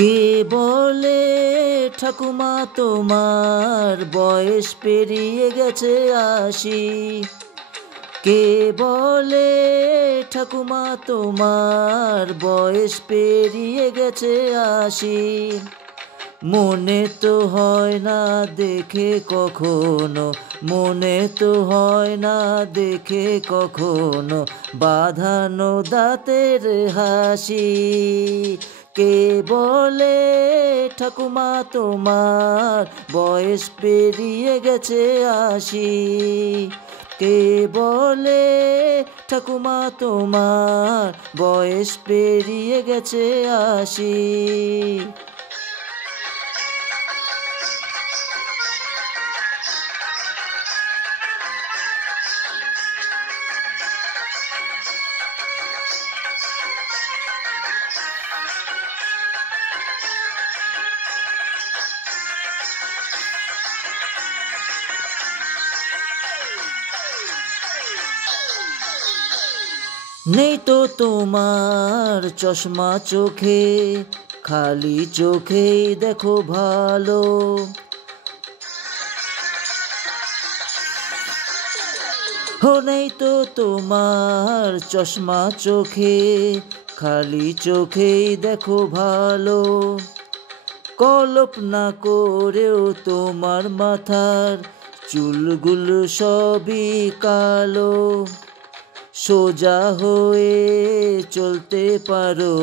কে বলে ঠাকুমা তোমার বয়স পেরিয়ে গেছে ৮০? কে বলে ঠাকুমা তোমার বয়স পেরিয়ে গেছে ৮০? মনে তো হয় না দেখে কখনো, মনে তো হয় না দেখে কখনো বাঁধানো দাঁতের হাসি। কে বলে ঠাকুমা তোমার বয়স পেরিয়ে গেছে ৮০? কে বলে ঠাকুমা তোমার বয়স পেরিয়ে গেছে ৮০? নেই তো তোমার চশমা চোখে, খালি চোখেই দেখো ভালো। নেই তো তোমার চশমা চোখে, খালি চোখেই দেখো ভালো। কল্পনা করেও তোমার মাথার চুলগুলো সবই কালো। সোজা হয়ে চলতে পারো,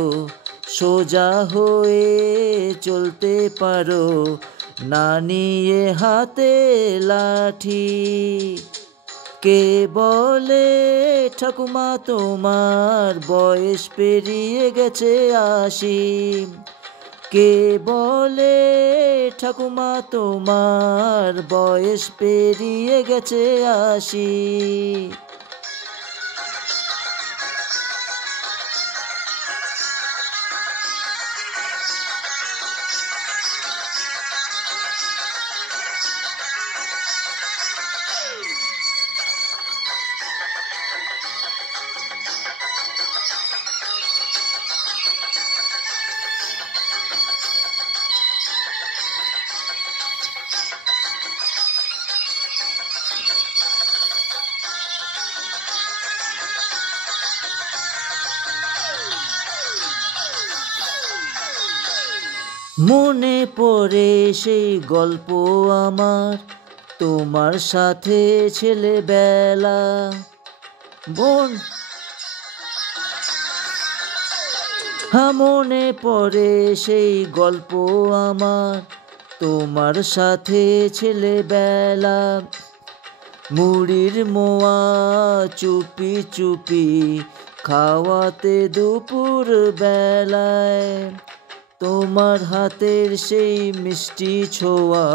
সোজা হয়ে চলতে পারো, না নিয়ে হাতে লাঠি। কে বলে ঠাকুমা তোমার বয়স পেরিয়ে গেছে ৮০? কে বলে ঠাকুমা তোমার বয়স পেরিয়ে গেছে ৮০? মনে পড়ে সেই গল্প আমার, তোমার সাথে ছেলেবেলা। মনে পড়ে সেই গল্প আমার, তোমার সাথে ছেলেবেলা। মুড়ির মোয়া চুপি চুপি খাওয়াতে দুপুর বেলায়। তোমার হাতের সেই মিষ্টি ছোঁয়া,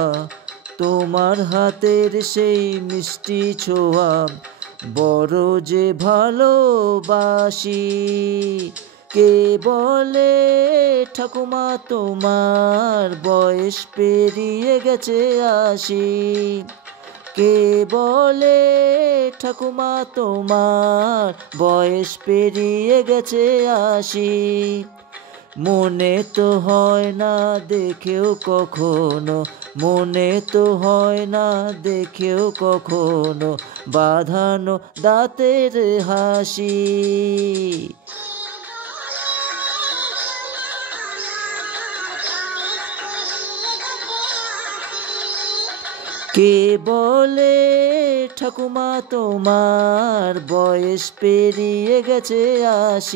তোমার হাতের সেই মিষ্টি ছোঁয়া বড় যে ভালোবাসি। কে বলে ঠাকুমা তোমার বয়স পেরিয়ে গেছে ৮০? কে বলে ঠাকুমা তোমার বয়স পেরিয়ে গেছে ৮০? মনে তো হয় না দেখেও কখনো, মনে তো হয় না দেখেও কখনো বাঁধানো দাঁতের হাসি। কে বলে ঠাকুমা তোমার বয়স পেরিয়ে গেছে ৮০?